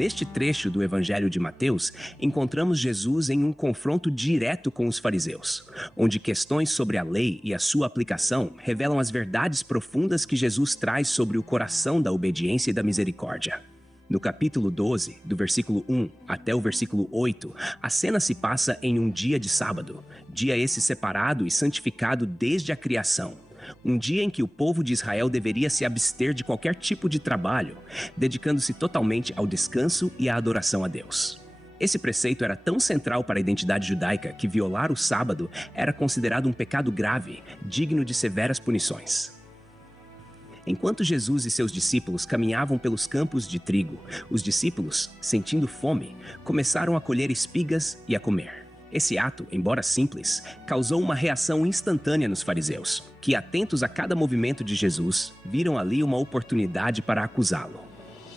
Neste trecho do Evangelho de Mateus, encontramos Jesus em um confronto direto com os fariseus, onde questões sobre a lei e a sua aplicação revelam as verdades profundas que Jesus traz sobre o coração da obediência e da misericórdia. No capítulo 12, do versículo 1 até o versículo 8, a cena se passa em um dia de sábado, dia esse separado e santificado desde a criação. Um dia em que o povo de Israel deveria se abster de qualquer tipo de trabalho, dedicando-se totalmente ao descanso e à adoração a Deus. Esse preceito era tão central para a identidade judaica que violar o sábado era considerado um pecado grave, digno de severas punições. Enquanto Jesus e seus discípulos caminhavam pelos campos de trigo, os discípulos, sentindo fome, começaram a colher espigas e a comer. Esse ato, embora simples, causou uma reação instantânea nos fariseus, que, atentos a cada movimento de Jesus, viram ali uma oportunidade para acusá-lo.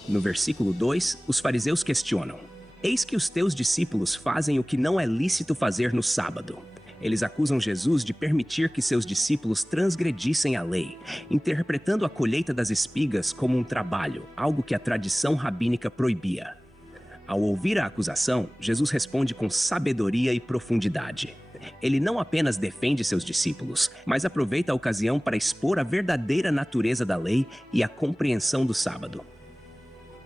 No versículo 2, os fariseus questionam: "Eis que os teus discípulos fazem o que não é lícito fazer no sábado." Eles acusam Jesus de permitir que seus discípulos transgredissem a lei, interpretando a colheita das espigas como um trabalho, algo que a tradição rabínica proibia. Ao ouvir a acusação, Jesus responde com sabedoria e profundidade. Ele não apenas defende seus discípulos, mas aproveita a ocasião para expor a verdadeira natureza da lei e a compreensão do sábado.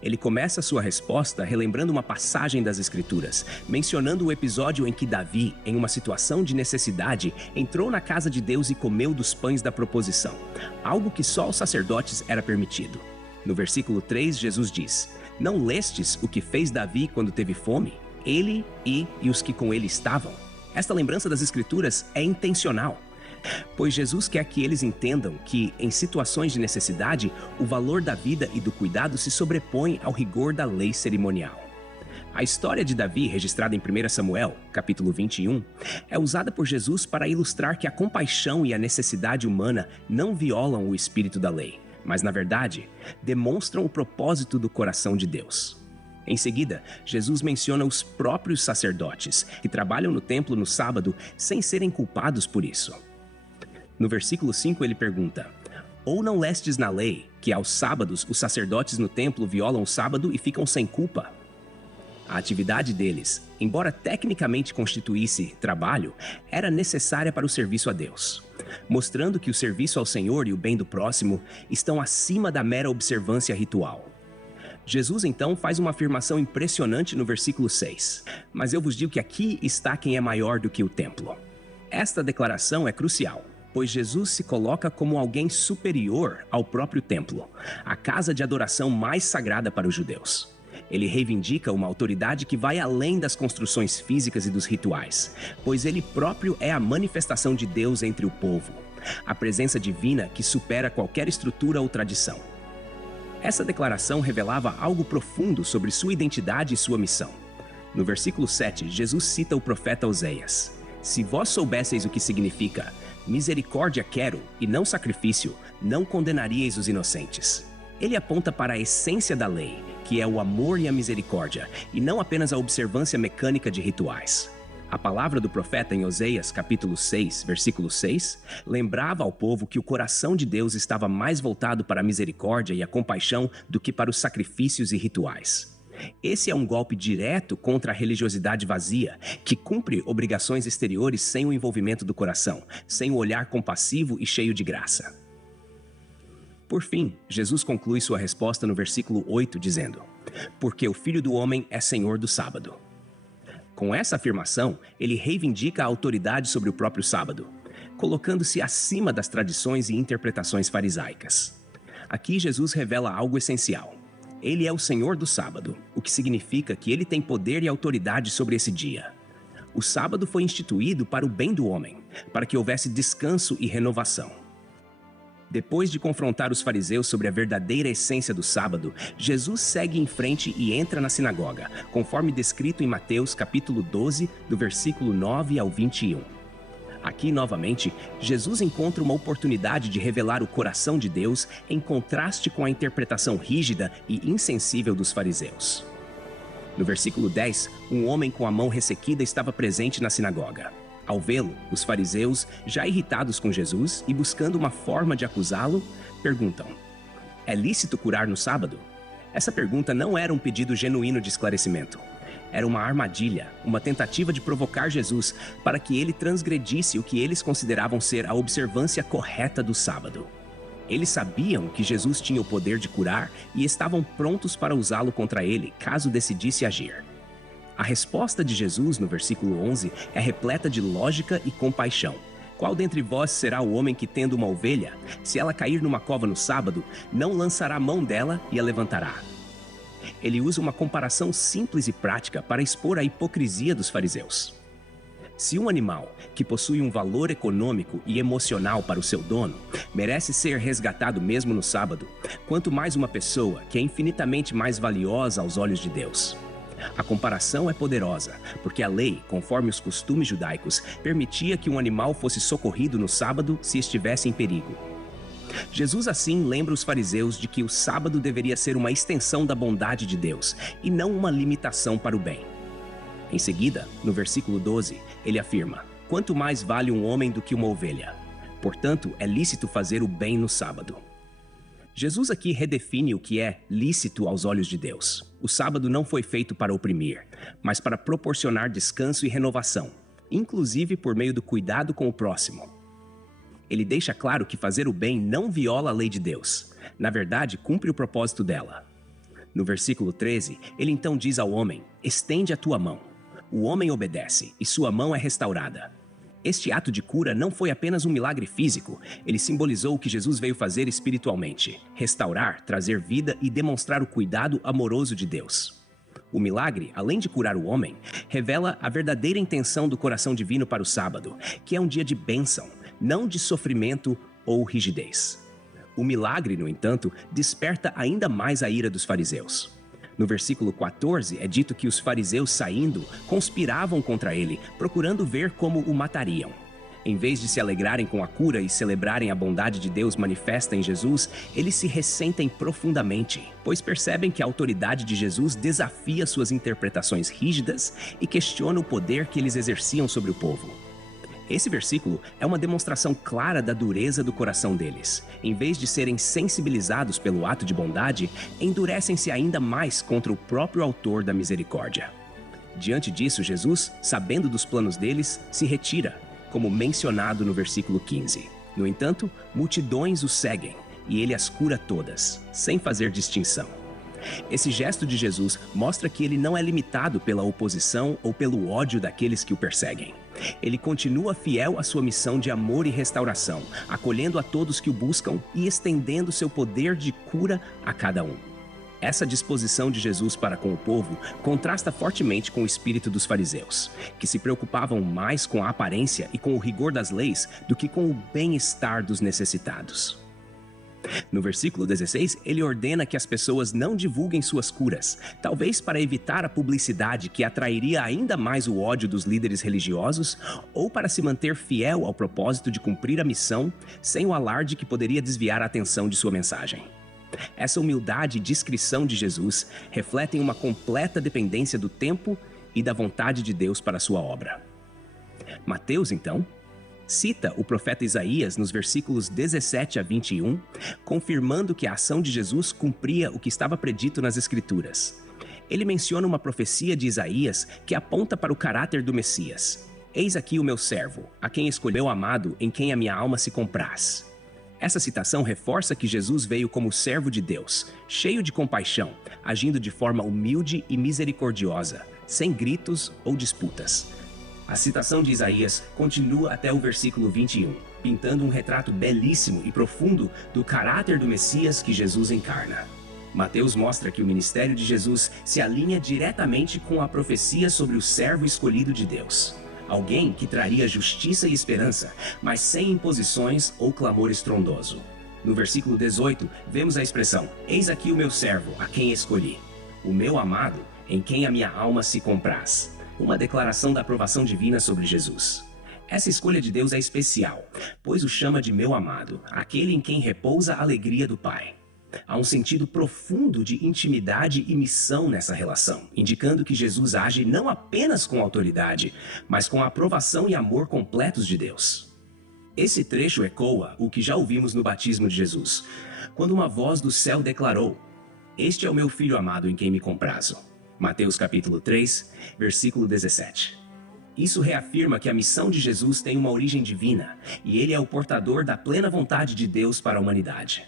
Ele começa sua resposta relembrando uma passagem das Escrituras, mencionando o episódio em que Davi, em uma situação de necessidade, entrou na casa de Deus e comeu dos pães da proposição, algo que só aos sacerdotes era permitido. No versículo 3, Jesus diz: "Não lestes o que fez Davi quando teve fome? Ele e os que com ele estavam?" Esta lembrança das Escrituras é intencional, pois Jesus quer que eles entendam que, em situações de necessidade, o valor da vida e do cuidado se sobrepõe ao rigor da lei cerimonial. A história de Davi, registrada em 1 Samuel, capítulo 21, é usada por Jesus para ilustrar que a compaixão e a necessidade humana não violam o espírito da lei, mas, na verdade, demonstram o propósito do coração de Deus. Em seguida, Jesus menciona os próprios sacerdotes, que trabalham no templo no sábado sem serem culpados por isso. No versículo 5 ele pergunta: "Ou não lestes na lei que aos sábados os sacerdotes no templo violam o sábado e ficam sem culpa?" A atividade deles, embora tecnicamente constituísse trabalho, era necessária para o serviço a Deus, mostrando que o serviço ao Senhor e o bem do próximo estão acima da mera observância ritual. Jesus então faz uma afirmação impressionante no versículo 6: "Mas eu vos digo que aqui está quem é maior do que o templo." Esta declaração é crucial, pois Jesus se coloca como alguém superior ao próprio templo, a casa de adoração mais sagrada para os judeus. Ele reivindica uma autoridade que vai além das construções físicas e dos rituais, pois ele próprio é a manifestação de Deus entre o povo, a presença divina que supera qualquer estrutura ou tradição. Essa declaração revelava algo profundo sobre sua identidade e sua missão. No versículo 7, Jesus cita o profeta Oséias: "Se vós soubesseis o que significa, misericórdia quero e não sacrifício, não condenaríeis os inocentes." Ele aponta para a essência da lei, que é o amor e a misericórdia, e não apenas a observância mecânica de rituais. A palavra do profeta em Oséias, capítulo 6, versículo 6, lembrava ao povo que o coração de Deus estava mais voltado para a misericórdia e a compaixão do que para os sacrifícios e rituais. Esse é um golpe direto contra a religiosidade vazia, que cumpre obrigações exteriores sem o envolvimento do coração, sem o olhar compassivo e cheio de graça. Por fim, Jesus conclui sua resposta no versículo 8 dizendo: "Porque o Filho do Homem é Senhor do sábado." Com essa afirmação, ele reivindica a autoridade sobre o próprio sábado, colocando-se acima das tradições e interpretações farisaicas. Aqui Jesus revela algo essencial. Ele é o Senhor do sábado, o que significa que ele tem poder e autoridade sobre esse dia. O sábado foi instituído para o bem do homem, para que houvesse descanso e renovação. Depois de confrontar os fariseus sobre a verdadeira essência do sábado, Jesus segue em frente e entra na sinagoga, conforme descrito em Mateus capítulo 12, do versículo 9 ao 21. Aqui, novamente, Jesus encontra uma oportunidade de revelar o coração de Deus em contraste com a interpretação rígida e insensível dos fariseus. No versículo 10, um homem com a mão ressequida estava presente na sinagoga. Ao vê-lo, os fariseus, já irritados com Jesus e buscando uma forma de acusá-lo, perguntam: "É lícito curar no sábado?" Essa pergunta não era um pedido genuíno de esclarecimento. Era uma armadilha, uma tentativa de provocar Jesus para que ele transgredisse o que eles consideravam ser a observância correta do sábado. Eles sabiam que Jesus tinha o poder de curar e estavam prontos para usá-lo contra ele, caso decidisse agir. A resposta de Jesus, no versículo 11, é repleta de lógica e compaixão. Qual dentre vós será o homem que, tendo uma ovelha, se ela cair numa cova no sábado, não lançará a mão dela e a levantará? Ele usa uma comparação simples e prática para expor a hipocrisia dos fariseus. Se um animal, que possui um valor econômico e emocional para o seu dono, merece ser resgatado mesmo no sábado, quanto mais uma pessoa que é infinitamente mais valiosa aos olhos de Deus. A comparação é poderosa, porque a lei, conforme os costumes judaicos, permitia que um animal fosse socorrido no sábado se estivesse em perigo. Jesus assim lembra os fariseus de que o sábado deveria ser uma extensão da bondade de Deus e não uma limitação para o bem. Em seguida, no versículo 12, ele afirma: quanto mais vale um homem do que uma ovelha. Portanto, é lícito fazer o bem no sábado. Jesus aqui redefine o que é lícito aos olhos de Deus. O sábado não foi feito para oprimir, mas para proporcionar descanso e renovação, inclusive por meio do cuidado com o próximo. Ele deixa claro que fazer o bem não viola a lei de Deus. Na verdade, cumpre o propósito dela. No versículo 13, ele então diz ao homem: estende a tua mão. O homem obedece e sua mão é restaurada. Este ato de cura não foi apenas um milagre físico, ele simbolizou o que Jesus veio fazer espiritualmente: restaurar, trazer vida e demonstrar o cuidado amoroso de Deus. O milagre, além de curar o homem, revela a verdadeira intenção do coração divino para o sábado, que é um dia de bênção, não de sofrimento ou rigidez. O milagre, no entanto, desperta ainda mais a ira dos fariseus. No versículo 14, é dito que os fariseus, saindo, conspiravam contra ele, procurando ver como o matariam. Em vez de se alegrarem com a cura e celebrarem a bondade de Deus manifesta em Jesus, eles se ressentem profundamente, pois percebem que a autoridade de Jesus desafia suas interpretações rígidas e questiona o poder que eles exerciam sobre o povo. Esse versículo é uma demonstração clara da dureza do coração deles. Em vez de serem sensibilizados pelo ato de bondade, endurecem-se ainda mais contra o próprio autor da misericórdia. Diante disso, Jesus, sabendo dos planos deles, se retira, como mencionado no versículo 15. No entanto, multidões o seguem, e ele as cura todas, sem fazer distinção. Esse gesto de Jesus mostra que ele não é limitado pela oposição ou pelo ódio daqueles que o perseguem. Ele continua fiel à sua missão de amor e restauração, acolhendo a todos que o buscam e estendendo seu poder de cura a cada um. Essa disposição de Jesus para com o povo contrasta fortemente com o espírito dos fariseus, que se preocupavam mais com a aparência e com o rigor das leis do que com o bem-estar dos necessitados. No versículo 16, ele ordena que as pessoas não divulguem suas curas, talvez para evitar a publicidade que atrairia ainda mais o ódio dos líderes religiosos, ou para se manter fiel ao propósito de cumprir a missão sem o alarde que poderia desviar a atenção de sua mensagem. Essa humildade e discrição de Jesus refletem uma completa dependência do tempo e da vontade de Deus para a sua obra. Mateus, então, cita o profeta Isaías nos versículos 17 a 21, confirmando que a ação de Jesus cumpria o que estava predito nas Escrituras. Ele menciona uma profecia de Isaías que aponta para o caráter do Messias. Eis aqui o meu servo, a quem escolheu meu amado, em quem a minha alma se compraz. Essa citação reforça que Jesus veio como servo de Deus, cheio de compaixão, agindo de forma humilde e misericordiosa, sem gritos ou disputas. A citação de Isaías continua até o versículo 21, pintando um retrato belíssimo e profundo do caráter do Messias que Jesus encarna. Mateus mostra que o ministério de Jesus se alinha diretamente com a profecia sobre o servo escolhido de Deus. Alguém que traria justiça e esperança, mas sem imposições ou clamor estrondoso. No versículo 18, vemos a expressão: eis aqui o meu servo, a quem escolhi, o meu amado, em quem a minha alma se compraz. Uma declaração da aprovação divina sobre Jesus. Essa escolha de Deus é especial, pois o chama de meu amado, aquele em quem repousa a alegria do Pai. Há um sentido profundo de intimidade e missão nessa relação, indicando que Jesus age não apenas com autoridade, mas com a aprovação e amor completos de Deus. Esse trecho ecoa o que já ouvimos no batismo de Jesus, quando uma voz do céu declarou: Este é o meu filho amado em quem me comprazo. Mateus capítulo 3, versículo 17. Isso reafirma que a missão de Jesus tem uma origem divina, e ele é o portador da plena vontade de Deus para a humanidade.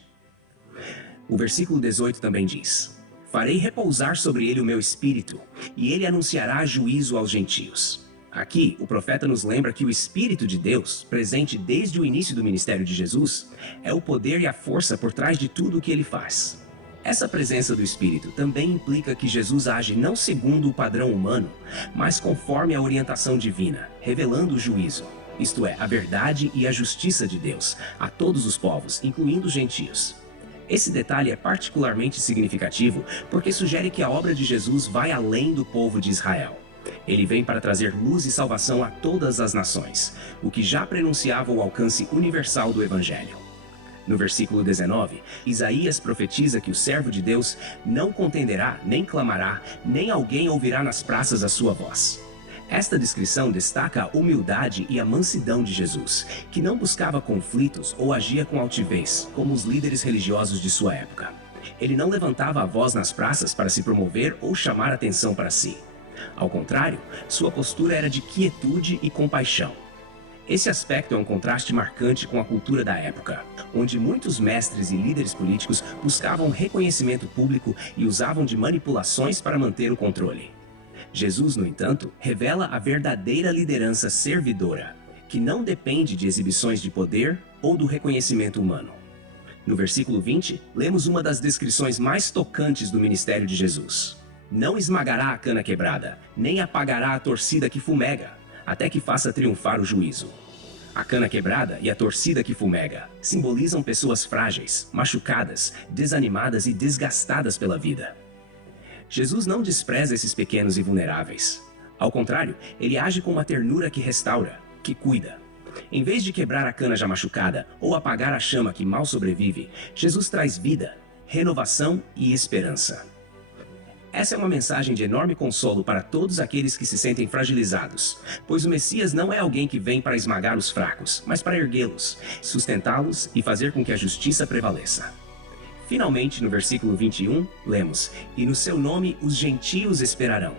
O versículo 18 também diz: farei repousar sobre ele o meu espírito, e ele anunciará juízo aos gentios. Aqui, o profeta nos lembra que o Espírito de Deus, presente desde o início do ministério de Jesus, é o poder e a força por trás de tudo o que ele faz. Essa presença do Espírito também implica que Jesus age não segundo o padrão humano, mas conforme a orientação divina, revelando o juízo, isto é, a verdade e a justiça de Deus, a todos os povos, incluindo os gentios. Esse detalhe é particularmente significativo porque sugere que a obra de Jesus vai além do povo de Israel. Ele vem para trazer luz e salvação a todas as nações, o que já prenunciava o alcance universal do Evangelho. No versículo 19, Isaías profetiza que o servo de Deus não contenderá, nem clamará, nem alguém ouvirá nas praças a sua voz. Esta descrição destaca a humildade e a mansidão de Jesus, que não buscava conflitos ou agia com altivez, como os líderes religiosos de sua época. Ele não levantava a voz nas praças para se promover ou chamar atenção para si. Ao contrário, sua postura era de quietude e compaixão. Esse aspecto é um contraste marcante com a cultura da época, onde muitos mestres e líderes políticos buscavam reconhecimento público e usavam de manipulações para manter o controle. Jesus, no entanto, revela a verdadeira liderança servidora, que não depende de exibições de poder ou do reconhecimento humano. No versículo 20, lemos uma das descrições mais tocantes do ministério de Jesus. Não esmagará a cana quebrada, nem apagará a torcida que fumega, até que faça triunfar o juízo. A cana quebrada e a torcida que fumega simbolizam pessoas frágeis, machucadas, desanimadas e desgastadas pela vida. Jesus não despreza esses pequenos e vulneráveis. Ao contrário, ele age com uma ternura que restaura, que cuida. Em vez de quebrar a cana já machucada ou apagar a chama que mal sobrevive, Jesus traz vida, renovação e esperança. Essa é uma mensagem de enorme consolo para todos aqueles que se sentem fragilizados, pois o Messias não é alguém que vem para esmagar os fracos, mas para erguê-los, sustentá-los e fazer com que a justiça prevaleça. Finalmente, no versículo 21, lemos: e no seu nome os gentios esperarão.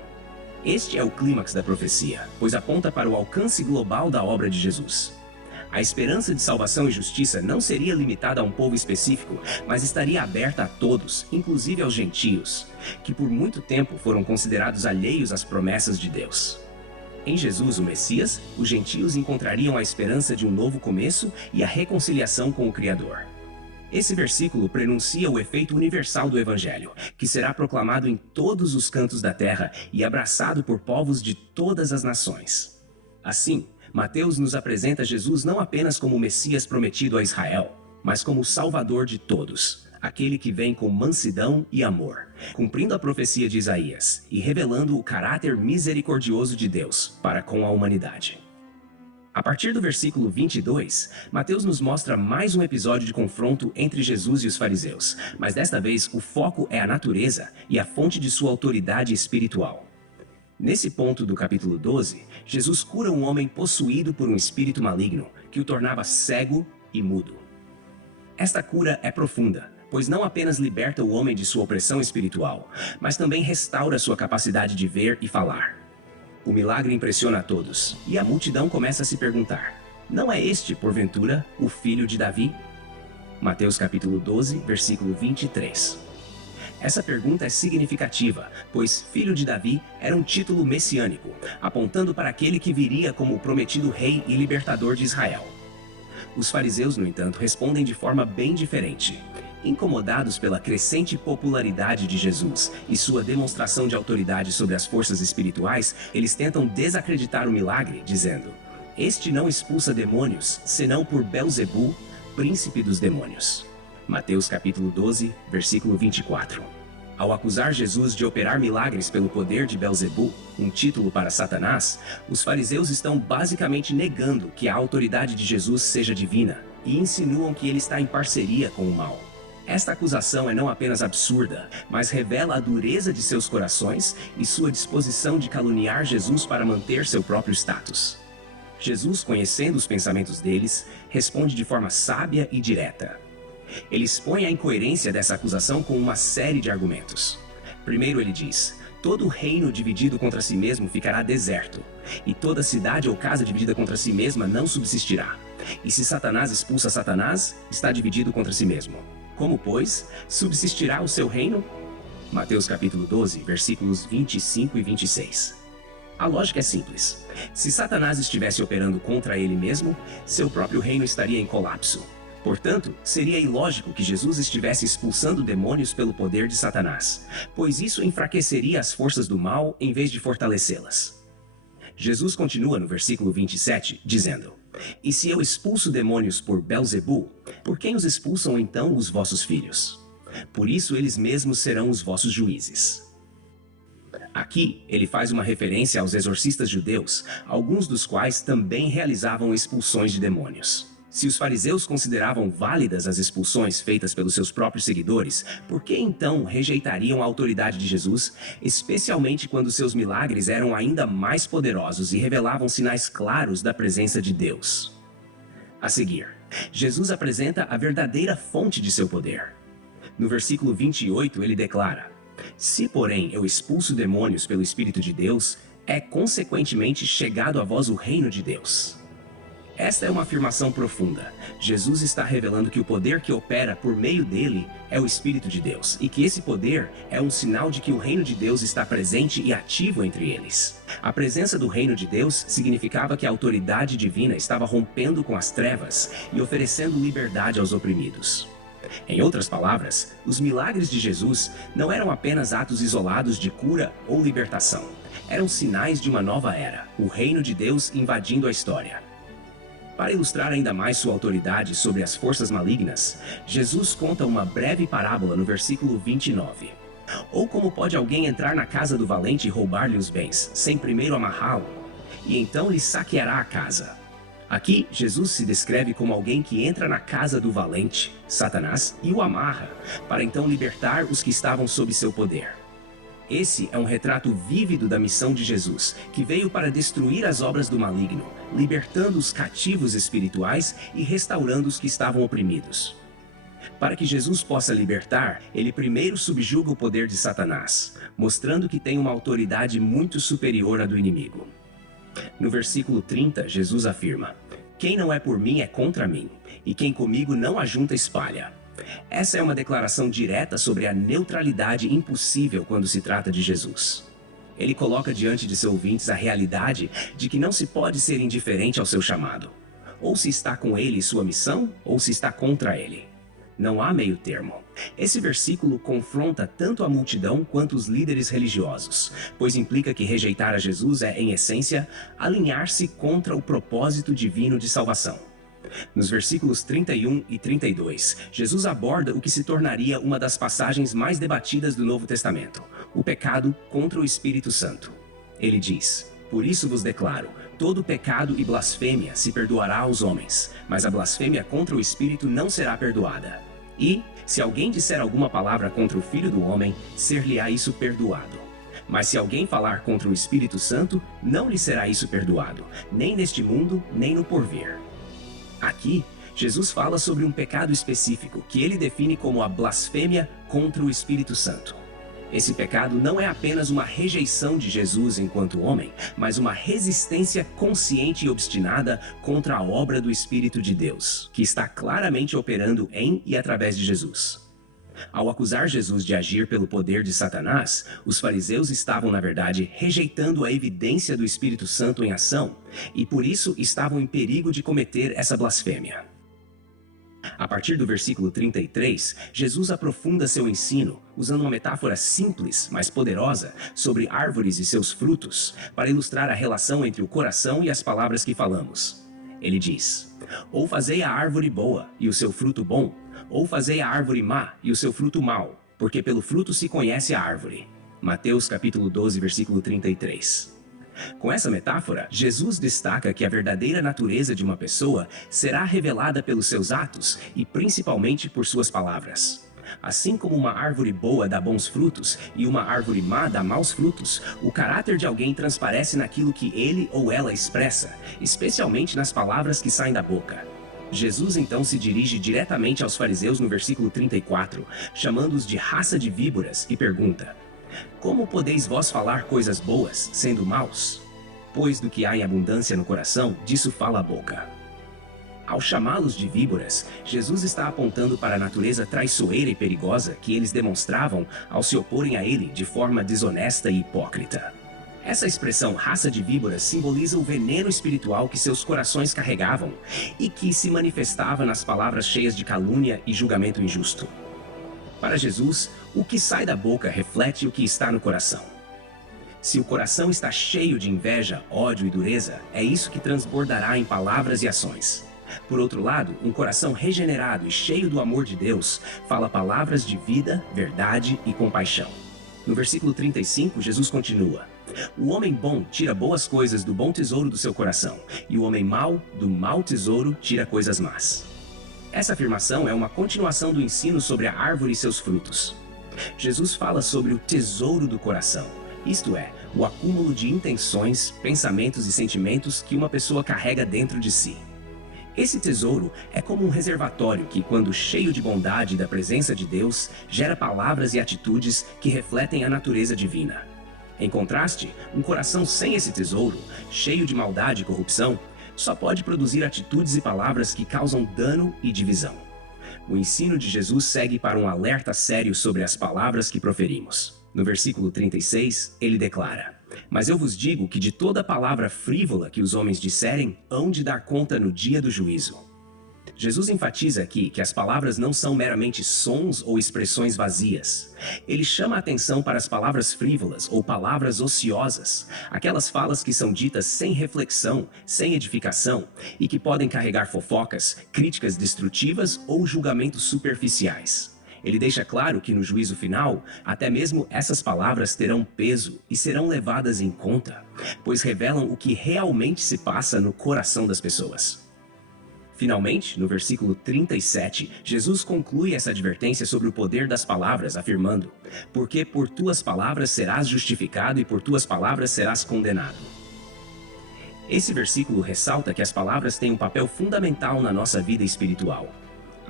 Este é o clímax da profecia, pois aponta para o alcance global da obra de Jesus. A esperança de salvação e justiça não seria limitada a um povo específico, mas estaria aberta a todos, inclusive aos gentios, que por muito tempo foram considerados alheios às promessas de Deus. Em Jesus, o Messias, os gentios encontrariam a esperança de um novo começo e a reconciliação com o Criador. Esse versículo prenuncia o efeito universal do Evangelho, que será proclamado em todos os cantos da terra e abraçado por povos de todas as nações. Assim, Mateus nos apresenta Jesus não apenas como o Messias prometido a Israel, mas como o Salvador de todos, aquele que vem com mansidão e amor, cumprindo a profecia de Isaías e revelando o caráter misericordioso de Deus para com a humanidade. A partir do versículo 22, Mateus nos mostra mais um episódio de confronto entre Jesus e os fariseus, mas desta vez o foco é a natureza e a fonte de sua autoridade espiritual. Nesse ponto do capítulo 12, Jesus cura um homem possuído por um espírito maligno, que o tornava cego e mudo. Esta cura é profunda, pois não apenas liberta o homem de sua opressão espiritual, mas também restaura sua capacidade de ver e falar. O milagre impressiona a todos, e a multidão começa a se perguntar: não é este, porventura, o filho de Davi? Mateus capítulo 12, versículo 23. Essa pergunta é significativa, pois filho de Davi era um título messiânico, apontando para aquele que viria como o prometido rei e libertador de Israel. Os fariseus, no entanto, respondem de forma bem diferente. Incomodados pela crescente popularidade de Jesus e sua demonstração de autoridade sobre as forças espirituais, eles tentam desacreditar o milagre, dizendo: este não expulsa demônios, senão por Belzebu, príncipe dos demônios. Mateus capítulo 12, versículo 24. Ao acusar Jesus de operar milagres pelo poder de Belzebu, um título para Satanás, os fariseus estão basicamente negando que a autoridade de Jesus seja divina e insinuam que ele está em parceria com o mal. Esta acusação é não apenas absurda, mas revela a dureza de seus corações e sua disposição de caluniar Jesus para manter seu próprio status. Jesus, conhecendo os pensamentos deles, responde de forma sábia e direta: Ele expõe a incoerência dessa acusação com uma série de argumentos. Primeiro ele diz: todo reino dividido contra si mesmo ficará deserto, e toda cidade ou casa dividida contra si mesma não subsistirá. E se Satanás expulsa Satanás, está dividido contra si mesmo. Como, pois, subsistirá o seu reino? Mateus capítulo 12, versículos 25 e 26. A lógica é simples. Se Satanás estivesse operando contra ele mesmo, seu próprio reino estaria em colapso. Portanto, seria ilógico que Jesus estivesse expulsando demônios pelo poder de Satanás, pois isso enfraqueceria as forças do mal em vez de fortalecê-las. Jesus continua no versículo 27, dizendo: E se eu expulso demônios por Belzebu, por quem os expulsam então os vossos filhos? Por isso eles mesmos serão os vossos juízes. Aqui, ele faz uma referência aos exorcistas judeus, alguns dos quais também realizavam expulsões de demônios. Se os fariseus consideravam válidas as expulsões feitas pelos seus próprios seguidores, por que então rejeitariam a autoridade de Jesus, especialmente quando seus milagres eram ainda mais poderosos e revelavam sinais claros da presença de Deus? A seguir, Jesus apresenta a verdadeira fonte de seu poder. No versículo 28, ele declara: Se, porém, eu expulso demônios pelo Espírito de Deus, é consequentemente chegado a vós o reino de Deus. Esta é uma afirmação profunda. Jesus está revelando que o poder que opera por meio dele é o Espírito de Deus, e que esse poder é um sinal de que o reino de Deus está presente e ativo entre eles. A presença do reino de Deus significava que a autoridade divina estava rompendo com as trevas e oferecendo liberdade aos oprimidos. Em outras palavras, os milagres de Jesus não eram apenas atos isolados de cura ou libertação. Eram sinais de uma nova era, o reino de Deus invadindo a história. Para ilustrar ainda mais sua autoridade sobre as forças malignas, Jesus conta uma breve parábola no versículo 29. Ou como pode alguém entrar na casa do valente e roubar-lhe os bens, sem primeiro amarrá-lo, e então lhe saqueará a casa? Aqui, Jesus se descreve como alguém que entra na casa do valente, Satanás, e o amarra, para então libertar os que estavam sob seu poder. Esse é um retrato vívido da missão de Jesus, que veio para destruir as obras do maligno, libertando os cativos espirituais e restaurando os que estavam oprimidos. Para que Jesus possa libertar, ele primeiro subjuga o poder de Satanás, mostrando que tem uma autoridade muito superior à do inimigo. No versículo 30, Jesus afirma: Quem não é por mim é contra mim, e quem comigo não ajunta espalha. Essa é uma declaração direta sobre a neutralidade impossível quando se trata de Jesus. Ele coloca diante de seus ouvintes a realidade de que não se pode ser indiferente ao seu chamado. Ou se está com ele e sua missão, ou se está contra ele. Não há meio termo. Esse versículo confronta tanto a multidão quanto os líderes religiosos, pois implica que rejeitar a Jesus é, em essência, alinhar-se contra o propósito divino de salvação. Nos versículos 31 e 32, Jesus aborda o que se tornaria uma das passagens mais debatidas do Novo Testamento: o pecado contra o Espírito Santo. Ele diz: Por isso vos declaro, todo pecado e blasfêmia se perdoará aos homens, mas a blasfêmia contra o Espírito não será perdoada. E, se alguém disser alguma palavra contra o Filho do Homem, ser-lhe-á isso perdoado. Mas se alguém falar contra o Espírito Santo, não lhe será isso perdoado, nem neste mundo, nem no porvir. Aqui, Jesus fala sobre um pecado específico, que ele define como a blasfêmia contra o Espírito Santo. Esse pecado não é apenas uma rejeição de Jesus enquanto homem, mas uma resistência consciente e obstinada contra a obra do Espírito de Deus, que está claramente operando em e através de Jesus. Ao acusar Jesus de agir pelo poder de Satanás, os fariseus estavam, na verdade, rejeitando a evidência do Espírito Santo em ação, e por isso estavam em perigo de cometer essa blasfêmia. A partir do versículo 33, Jesus aprofunda seu ensino, usando uma metáfora simples, mas poderosa, sobre árvores e seus frutos, para ilustrar a relação entre o coração e as palavras que falamos. Ele diz: Ou fazei a árvore boa, e o seu fruto bom, ou fazei a árvore má, e o seu fruto mau, porque pelo fruto se conhece a árvore. Mateus capítulo 12, versículo 33. Com essa metáfora, Jesus destaca que a verdadeira natureza de uma pessoa será revelada pelos seus atos e principalmente por suas palavras. Assim como uma árvore boa dá bons frutos e uma árvore má dá maus frutos, o caráter de alguém transparece naquilo que ele ou ela expressa, especialmente nas palavras que saem da boca. Jesus então se dirige diretamente aos fariseus no versículo 34, chamando-os de raça de víboras, e pergunta: Como podeis vós falar coisas boas, sendo maus? Pois do que há em abundância no coração, disso fala a boca. Ao chamá-los de víboras, Jesus está apontando para a natureza traiçoeira e perigosa que eles demonstravam ao se oporem a ele de forma desonesta e hipócrita. Essa expressão raça de víboras simboliza o veneno espiritual que seus corações carregavam e que se manifestava nas palavras cheias de calúnia e julgamento injusto. Para Jesus, o que sai da boca reflete o que está no coração. Se o coração está cheio de inveja, ódio e dureza, é isso que transbordará em palavras e ações. Por outro lado, um coração regenerado e cheio do amor de Deus fala palavras de vida, verdade e compaixão. No versículo 35, Jesus continua: O homem bom tira boas coisas do bom tesouro do seu coração, e o homem mau, do mau tesouro, tira coisas más. Essa afirmação é uma continuação do ensino sobre a árvore e seus frutos. Jesus fala sobre o tesouro do coração, isto é, o acúmulo de intenções, pensamentos e sentimentos que uma pessoa carrega dentro de si. Esse tesouro é como um reservatório que, quando cheio de bondade e da presença de Deus, gera palavras e atitudes que refletem a natureza divina. Em contraste, um coração sem esse tesouro, cheio de maldade e corrupção, só pode produzir atitudes e palavras que causam dano e divisão. O ensino de Jesus segue para um alerta sério sobre as palavras que proferimos. No versículo 36, ele declara: Mas eu vos digo que de toda palavra frívola que os homens disserem, hão de dar conta no dia do juízo. Jesus enfatiza aqui que as palavras não são meramente sons ou expressões vazias. Ele chama a atenção para as palavras frívolas ou palavras ociosas, aquelas falas que são ditas sem reflexão, sem edificação e que podem carregar fofocas, críticas destrutivas ou julgamentos superficiais. Ele deixa claro que no juízo final, até mesmo essas palavras terão peso e serão levadas em conta, pois revelam o que realmente se passa no coração das pessoas. Finalmente, no versículo 37, Jesus conclui essa advertência sobre o poder das palavras, afirmando: Porque por tuas palavras serás justificado e por tuas palavras serás condenado. Esse versículo ressalta que as palavras têm um papel fundamental na nossa vida espiritual.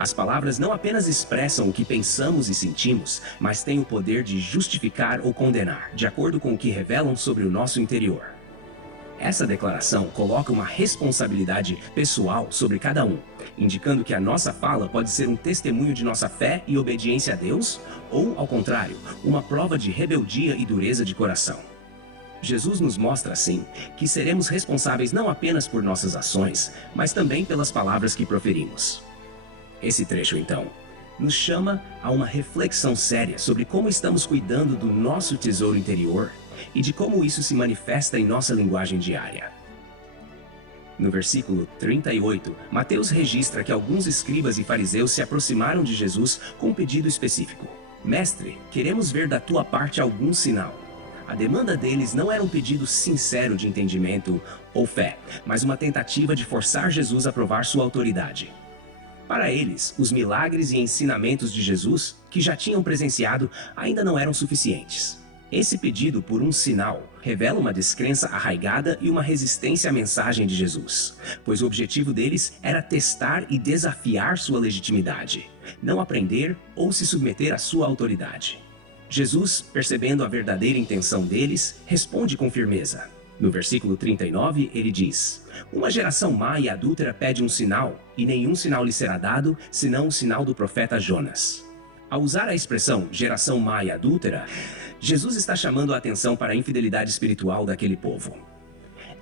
As palavras não apenas expressam o que pensamos e sentimos, mas têm o poder de justificar ou condenar, de acordo com o que revelam sobre o nosso interior. Essa declaração coloca uma responsabilidade pessoal sobre cada um, indicando que a nossa fala pode ser um testemunho de nossa fé e obediência a Deus, ou, ao contrário, uma prova de rebeldia e dureza de coração. Jesus nos mostra, assim, que seremos responsáveis não apenas por nossas ações, mas também pelas palavras que proferimos. Esse trecho, então, nos chama a uma reflexão séria sobre como estamos cuidando do nosso tesouro interior e de como isso se manifesta em nossa linguagem diária. No versículo 38, Mateus registra que alguns escribas e fariseus se aproximaram de Jesus com um pedido específico: Mestre, queremos ver da tua parte algum sinal. A demanda deles não era um pedido sincero de entendimento ou fé, mas uma tentativa de forçar Jesus a provar sua autoridade. Para eles, os milagres e ensinamentos de Jesus, que já tinham presenciado, ainda não eram suficientes. Esse pedido por um sinal revela uma descrença arraigada e uma resistência à mensagem de Jesus, pois o objetivo deles era testar e desafiar sua legitimidade, não aprender ou se submeter à sua autoridade. Jesus, percebendo a verdadeira intenção deles, responde com firmeza. No versículo 39, ele diz: Uma geração má e adúltera pede um sinal, e nenhum sinal lhe será dado, senão o sinal do profeta Jonas. Ao usar a expressão geração má e adúltera, Jesus está chamando a atenção para a infidelidade espiritual daquele povo.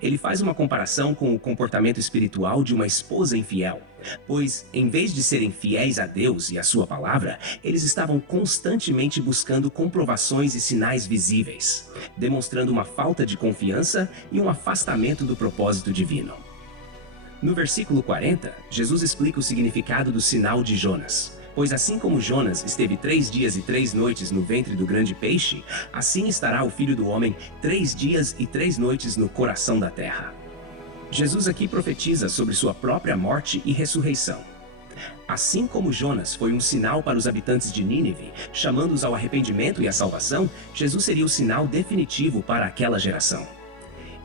Ele faz uma comparação com o comportamento espiritual de uma esposa infiel, pois, em vez de serem fiéis a Deus e a sua palavra, eles estavam constantemente buscando comprovações e sinais visíveis, demonstrando uma falta de confiança e um afastamento do propósito divino. No versículo 40, Jesus explica o significado do sinal de Jonas. Pois assim como Jonas esteve 3 dias e 3 noites no ventre do grande peixe, assim estará o Filho do Homem 3 dias e 3 noites no coração da terra. Jesus aqui profetiza sobre sua própria morte e ressurreição. Assim como Jonas foi um sinal para os habitantes de Nínive, chamando-os ao arrependimento e à salvação, Jesus seria o sinal definitivo para aquela geração.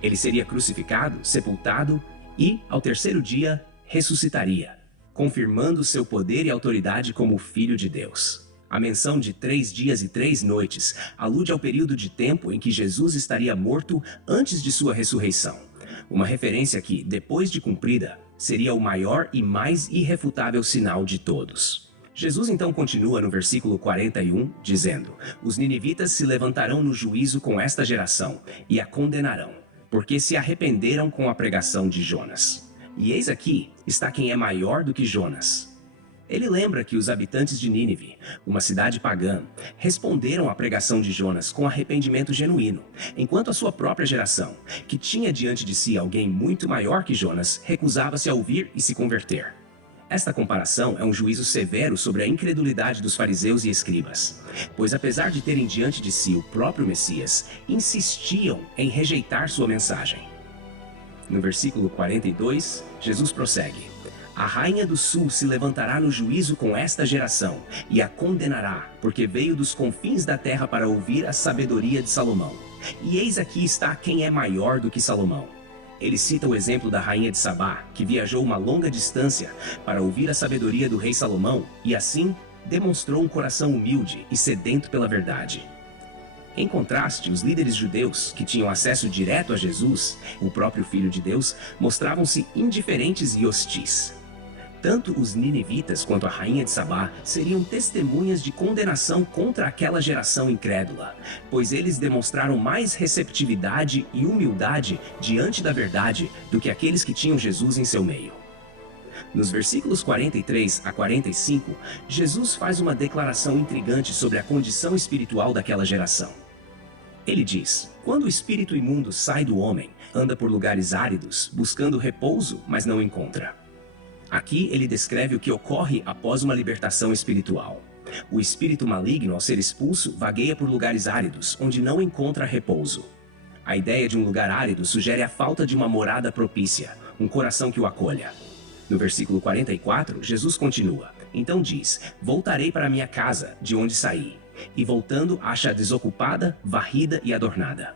Ele seria crucificado, sepultado e, ao terceiro dia, ressuscitaria. confirmando seu poder e autoridade como Filho de Deus. A menção de 3 dias e 3 noites alude ao período de tempo em que Jesus estaria morto antes de sua ressurreição. Uma referência que, depois de cumprida, seria o maior e mais irrefutável sinal de todos. Jesus então continua no versículo 41, dizendo: Os ninivitas se levantarão no juízo com esta geração e a condenarão, porque se arrependeram com a pregação de Jonas. E eis aqui está quem é maior do que Jonas. Ele lembra que os habitantes de Nínive, uma cidade pagã, responderam à pregação de Jonas com arrependimento genuíno, enquanto a sua própria geração, que tinha diante de si alguém muito maior que Jonas, recusava-se a ouvir e se converter. Esta comparação é um juízo severo sobre a incredulidade dos fariseus e escribas, pois apesar de terem diante de si o próprio Messias, insistiam em rejeitar sua mensagem. No versículo 42, Jesus prossegue: A rainha do sul se levantará no juízo com esta geração e a condenará, porque veio dos confins da terra para ouvir a sabedoria de Salomão. E eis aqui está quem é maior do que Salomão. Ele cita o exemplo da rainha de Sabá, que viajou uma longa distância para ouvir a sabedoria do rei Salomão e assim demonstrou um coração humilde e sedento pela verdade. Em contraste, os líderes judeus, que tinham acesso direto a Jesus, o próprio Filho de Deus, mostravam-se indiferentes e hostis. Tanto os ninivitas quanto a rainha de Sabá seriam testemunhas de condenação contra aquela geração incrédula, pois eles demonstraram mais receptividade e humildade diante da verdade do que aqueles que tinham Jesus em seu meio. Nos versículos 43 a 45, Jesus faz uma declaração intrigante sobre a condição espiritual daquela geração. Ele diz: Quando o espírito imundo sai do homem, anda por lugares áridos, buscando repouso, mas não encontra. Aqui ele descreve o que ocorre após uma libertação espiritual. O espírito maligno, ao ser expulso, vagueia por lugares áridos, onde não encontra repouso. A ideia de um lugar árido sugere a falta de uma morada propícia, um coração que o acolha. No versículo 44, Jesus continua: Então diz: Voltarei para minha casa, de onde saí. E voltando, acha desocupada, varrida e adornada.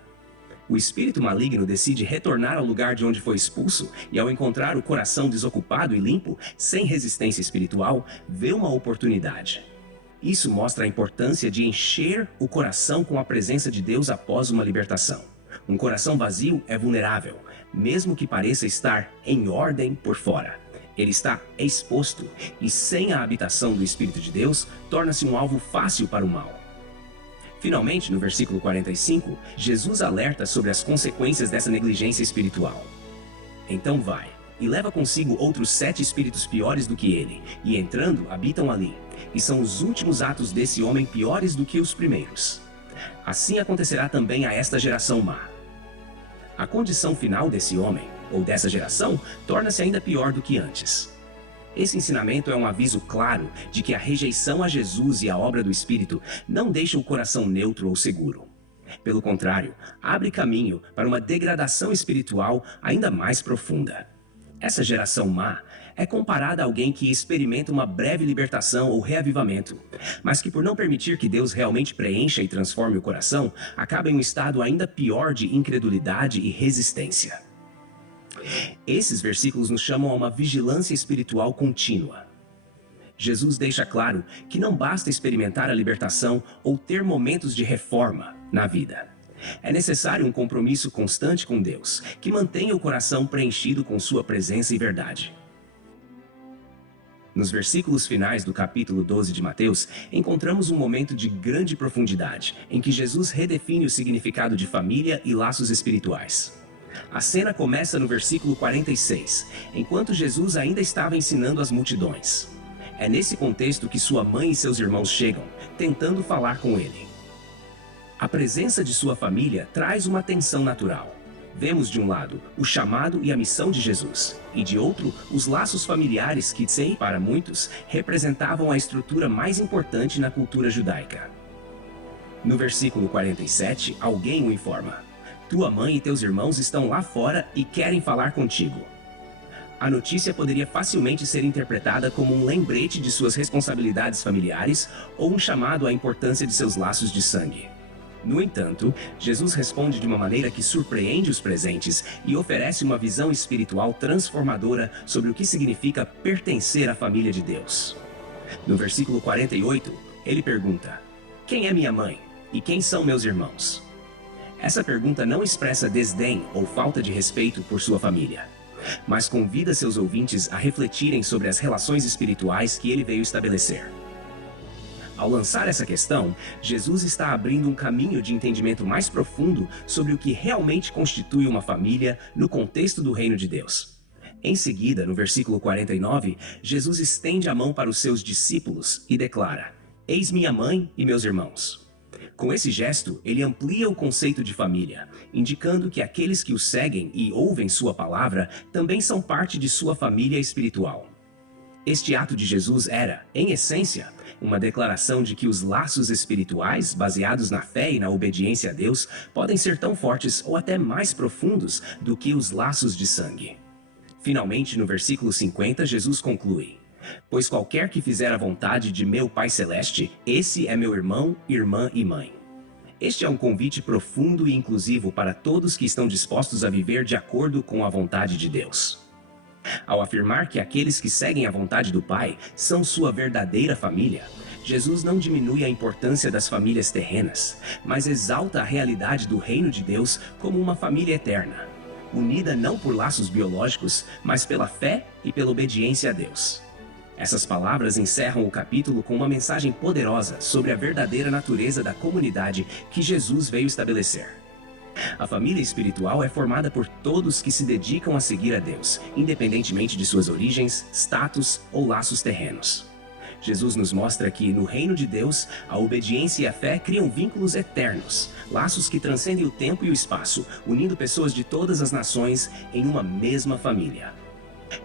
O espírito maligno decide retornar ao lugar de onde foi expulso e, ao encontrar o coração desocupado e limpo, sem resistência espiritual, vê uma oportunidade. Isso mostra a importância de encher o coração com a presença de Deus após uma libertação. Um coração vazio é vulnerável, mesmo que pareça estar em ordem por fora. Ele está exposto e, sem a habitação do Espírito de Deus, torna-se um alvo fácil para o mal. Finalmente, no versículo 45, Jesus alerta sobre as consequências dessa negligência espiritual. Então vai, e leva consigo outros 7 espíritos piores do que ele, e entrando, habitam ali, e são os últimos atos desse homem piores do que os primeiros. Assim acontecerá também a esta geração má. A condição final desse homem, ou dessa geração, torna-se ainda pior do que antes. Esse ensinamento é um aviso claro de que a rejeição a Jesus e a obra do Espírito não deixa o coração neutro ou seguro. Pelo contrário, abre caminho para uma degradação espiritual ainda mais profunda. Essa geração má é comparada a alguém que experimenta uma breve libertação ou reavivamento, mas que, por não permitir que Deus realmente preencha e transforme o coração, acaba em um estado ainda pior de incredulidade e resistência. Esses versículos nos chamam a uma vigilância espiritual contínua. Jesus deixa claro que não basta experimentar a libertação ou ter momentos de reforma na vida. É necessário um compromisso constante com Deus, que mantenha o coração preenchido com sua presença e verdade. Nos versículos finais do capítulo 12 de Mateus, encontramos um momento de grande profundidade, em que Jesus redefine o significado de família e laços espirituais. A cena começa no versículo 46, enquanto Jesus ainda estava ensinando as multidões. É nesse contexto que sua mãe e seus irmãos chegam, tentando falar com ele. A presença de sua família traz uma tensão natural. Vemos de um lado o chamado e a missão de Jesus, e de outro os laços familiares que, para muitos, representavam a estrutura mais importante na cultura judaica. No versículo 47, alguém o informa: Tua mãe e teus irmãos estão lá fora e querem falar contigo. A notícia poderia facilmente ser interpretada como um lembrete de suas responsabilidades familiares ou um chamado à importância de seus laços de sangue. No entanto, Jesus responde de uma maneira que surpreende os presentes e oferece uma visão espiritual transformadora sobre o que significa pertencer à família de Deus. No versículo 48, ele pergunta: "Quem é minha mãe? E quem são meus irmãos?" Essa pergunta não expressa desdém ou falta de respeito por sua família, mas convida seus ouvintes a refletirem sobre as relações espirituais que ele veio estabelecer. Ao lançar essa questão, Jesus está abrindo um caminho de entendimento mais profundo sobre o que realmente constitui uma família no contexto do reino de Deus. Em seguida, no versículo 49, Jesus estende a mão para os seus discípulos e declara: "Eis minha mãe e meus irmãos." Com esse gesto, ele amplia o conceito de família, indicando que aqueles que o seguem e ouvem sua palavra também são parte de sua família espiritual. Este ato de Jesus era, em essência, uma declaração de que os laços espirituais, baseados na fé e na obediência a Deus, podem ser tão fortes ou até mais profundos do que os laços de sangue. Finalmente, no versículo 50, Jesus conclui: "Pois qualquer que fizer a vontade de meu Pai Celeste, esse é meu irmão, irmã e mãe." Este é um convite profundo e inclusivo para todos que estão dispostos a viver de acordo com a vontade de Deus. Ao afirmar que aqueles que seguem a vontade do Pai são sua verdadeira família, Jesus não diminui a importância das famílias terrenas, mas exalta a realidade do reino de Deus como uma família eterna, unida não por laços biológicos, mas pela fé e pela obediência a Deus. Essas palavras encerram o capítulo com uma mensagem poderosa sobre a verdadeira natureza da comunidade que Jesus veio estabelecer. A família espiritual é formada por todos que se dedicam a seguir a Deus, independentemente de suas origens, status ou laços terrenos. Jesus nos mostra que, no reino de Deus, a obediência e a fé criam vínculos eternos, laços que transcendem o tempo e o espaço, unindo pessoas de todas as nações em uma mesma família.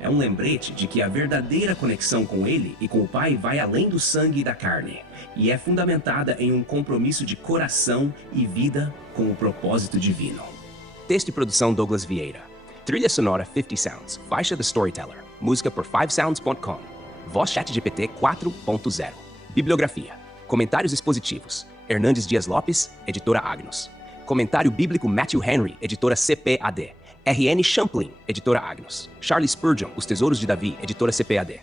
É um lembrete de que a verdadeira conexão com Ele e com o Pai vai além do sangue e da carne, e é fundamentada em um compromisso de coração e vida com o propósito divino. Texto e produção Douglas Vieira. Trilha sonora 50 Sounds, faixa The Storyteller, música por 5sounds.com, voz ChatGPT 4.0. Bibliografia. Comentários expositivos. Hernandes Dias Lopes, editora Agnus. Comentário bíblico Matthew Henry, editora CPAD. R.N. Champlin, editora Agnus. Charles Spurgeon, Os Tesouros de Davi, editora CPAD.